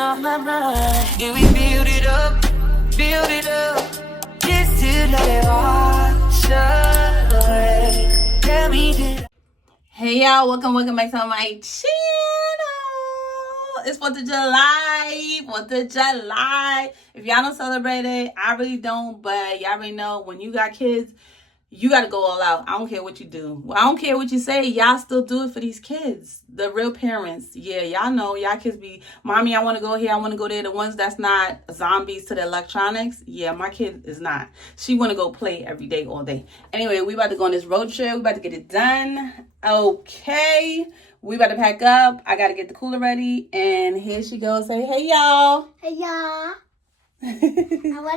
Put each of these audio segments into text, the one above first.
on my mind. And we build it up, just to let it wash away. Tell me this. Hey y'all, welcome back to my channel. It's 4th of July. 4th of July. If y'all don't celebrate it, I really don't, but y'all already know when you got kids, you got to go all out. I don't care what you do. Well, I don't care what you say. Y'all still do it for these kids. The real parents. Yeah, y'all know. Y'all kids be, mommy, I want to go here. I want to go there. The ones that's not zombies to the electronics. Yeah, my kid is not. She want to go play every day, all day. Anyway, we about to go on this road trip. We about to get it done. Okay. We about to pack up. I got to get the cooler ready. And here she goes. Say, hey, y'all. Hey, y'all.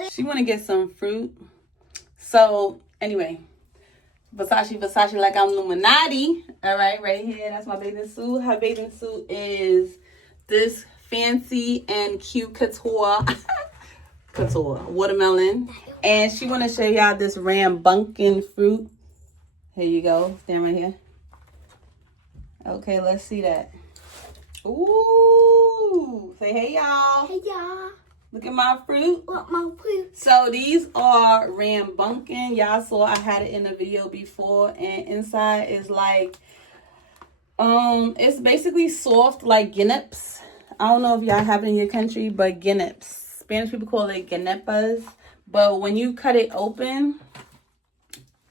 She want to get some fruit. So, anyway, Versace like I'm Illuminati. All right, right here. That's my bathing suit. Her bathing suit is this fancy and cute couture watermelon. And she want to show y'all this rambunctious fruit. Here you go. Stand right here. Okay, let's see that. Ooh. Say hey, y'all. Hey, y'all. Look at my fruit. What my fruit? So these are rambunctious. Y'all saw I had it in a video before, and inside is like it's basically soft like guineps. I don't know if y'all have it in your country, but guineps. Spanish people call it guinepas. But when you cut it open,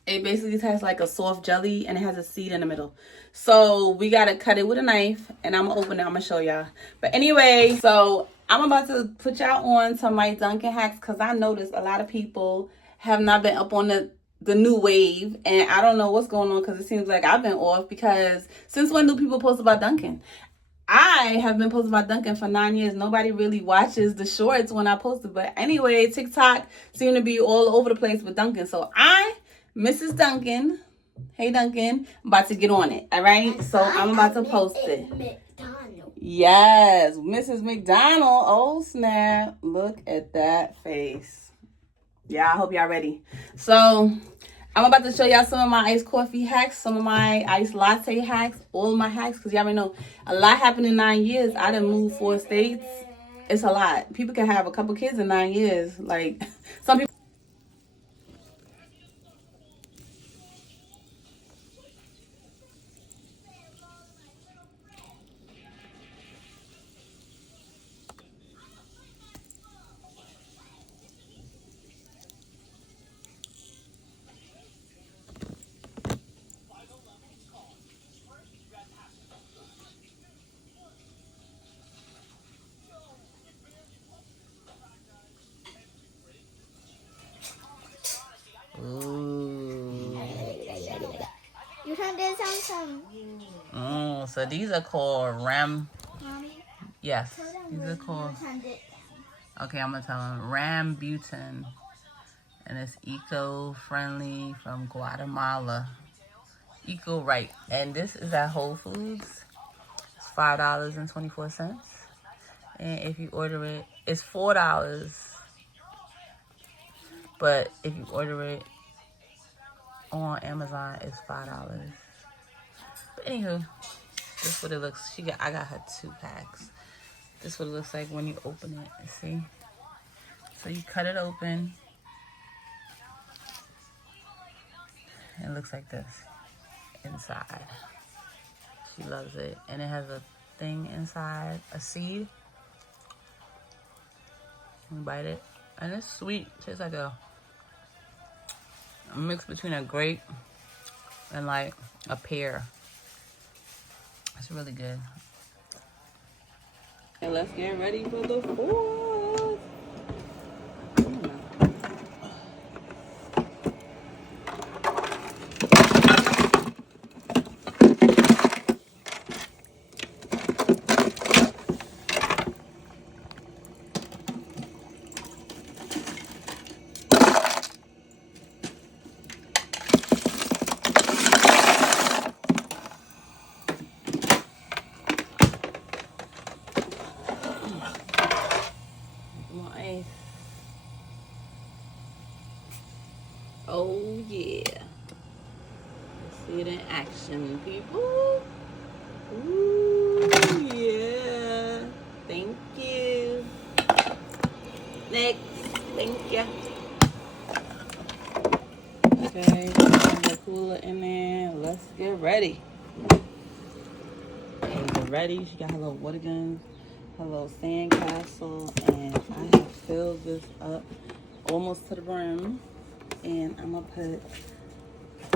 it basically has like a soft jelly and it has a seed in the middle. So we gotta cut it with a knife, and I'm gonna open it. I'm gonna show y'all. But anyway, so I'm about to put y'all on to my Dunkin' hacks because I noticed a lot of people have not been up on the new wave, and I don't know what's going on because it seems like I've been off. Because since when do people post about Dunkin'? I have been posting about Dunkin' for 9 years. Nobody really watches the shorts when I post it. But anyway, TikTok seemed to be all over the place with Dunkin'. So Mrs. Dunkin', hey Dunkin', I'm about to get on it. All right, so I'm about to post it. Yes, Mrs. McDonald. Oh snap! Look at that face. Yeah, I hope y'all ready. So I'm about to show y'all some of my iced coffee hacks, some of my iced latte hacks, all of my hacks, because y'all already know a lot happened in 9 years. I done moved 4 states. It's a lot. People can have a couple kids in 9 years. Like some people. You trying to do some? So these are called Mommy? Yes, these are called. Okay, I'm gonna tell them Rambutan, and it's eco-friendly from Guatemala. Eco-right, and this is at Whole Foods. It's $5.24, and if you order it, it's $4. But if you order it on Amazon, it's $5. But anywho, this is what it looks. I got her 2 packs. This is what it looks like when you open it. See? So you cut it open. And it looks like this inside. She loves it. And it has a thing inside, a seed. You bite it. And it's sweet. It tastes like a mix between a grape and like a pear. It's really good. And let's get ready for the 4th. Oh yeah. Let's see it in action, people. Ooh, yeah. Thank you. Next. Thank you. Okay, put the cooler in there. Let's get ready. Okay, we're ready. She got her little water gun, her little sand castle, and I have filled this up almost to the brim. And I'm gonna put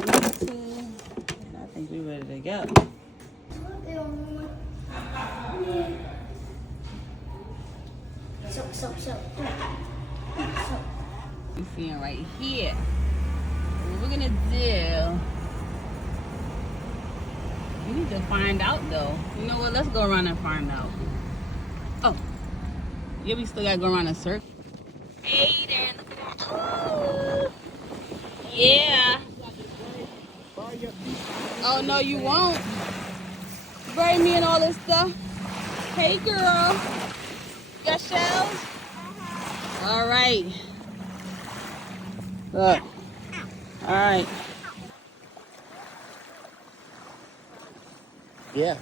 these two, and I think we're ready to go. So. You see it right here. What we're gonna do, we need to find out though. You know what? Let's go around and find out. Oh, yeah, we still gotta go around in a circle. Hey there, look at that. Oh, yeah. Oh no, you won't. Bury me and all this stuff. Hey girl, got shells? All right. Look. All right. Yeah.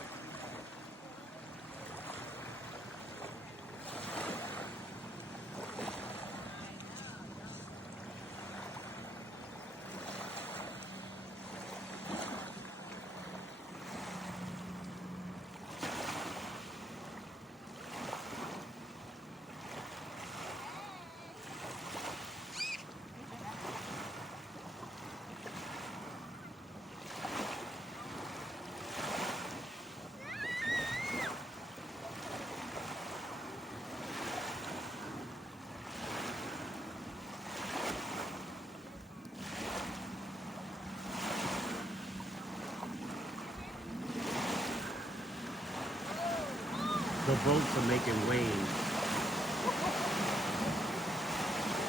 The boats are making waves.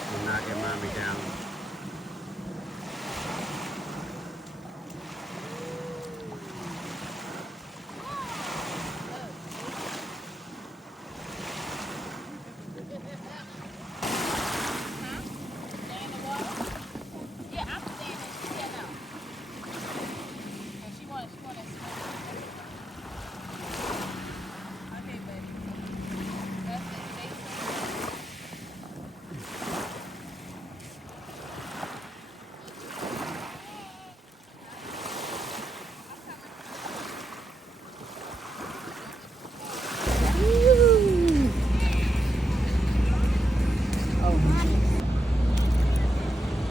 They're knocking mommy down.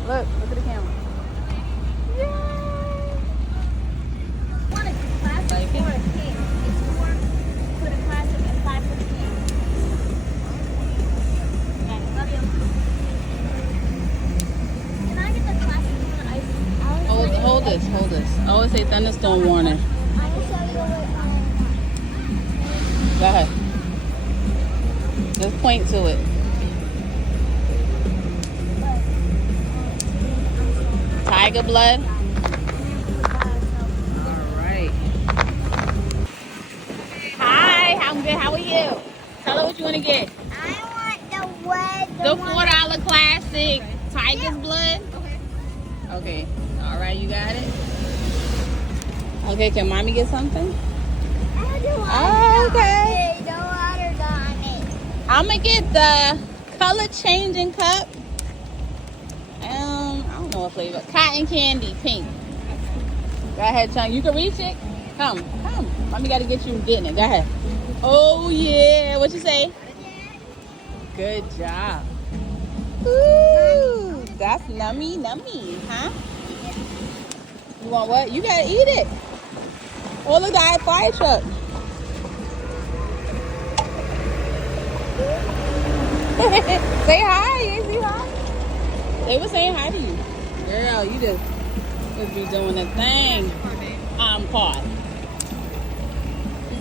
Look at the camera. Hold this. I always say thunderstorm warning. Go ahead. Just point to it. Tiger blood. All right. Hi, I'm good. How are you? Tell her what you want to get. I want The $4 classic tiger's blood. Okay. All right, you got it. Okay, can mommy get something? Oh, okay. The water got me. I'm gonna get the color changing cup. I don't know what flavor. Cotton candy, pink. Go ahead, Chung. You can reach it. Come. Mommy got to get you getting it. Go ahead. Oh yeah. What you say? Good job. Ooh, that's nummy, huh? You want what? You gotta eat it. Oh, look at that fire truck. Say hi. You ain't say hi? They were saying hi to you. Girl, you just be doing the thing. I'm caught.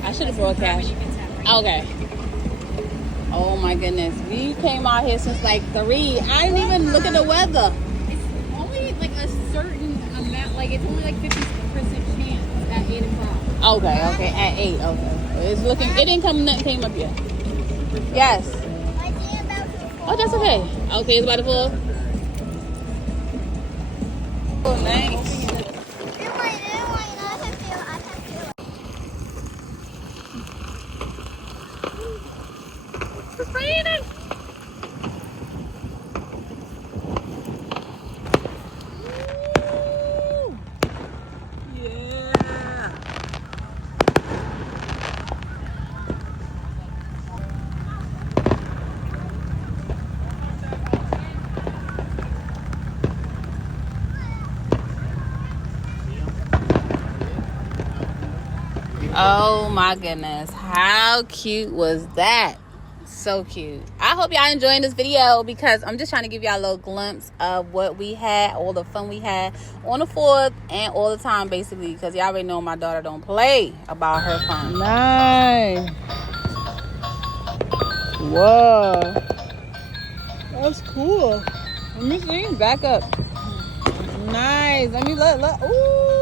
I should have broadcast. Okay. Oh my goodness. We came out here since like 3. I didn't even look at the weather. It's only like a certain amount, like it's only like 50% chance at 8 o'clock. Okay. At 8. Okay. It's looking. It didn't come. Nothing came up yet. Yes. Oh, that's okay. Okay, it's about to fall. Oh, nice. It's raining. Oh my goodness. How cute was that? So cute. I hope y'all enjoying this video because I'm just trying to give y'all a little glimpse of what we had, all the fun we had on the 4th and all the time basically, because y'all already know my daughter don't play about her fun. Nice. Whoa. That's cool. Let me see. Back up. Nice. Let me look. Ooh.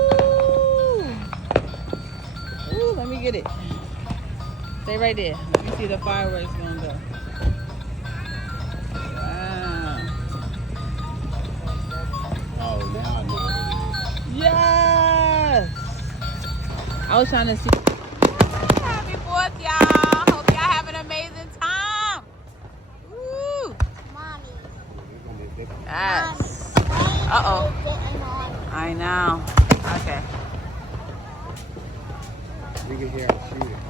Ooh, let me get it. Stay right there. Let me see the fireworks gonna go. Wow. Oh, now I know what it Yes. I was trying to see. Happy 4th, y'all. Hope y'all have an amazing time. Woo. Mommy. is. Yes. Mommy. Uh-oh. Getting on. I know. Okay. We can hear her shooting.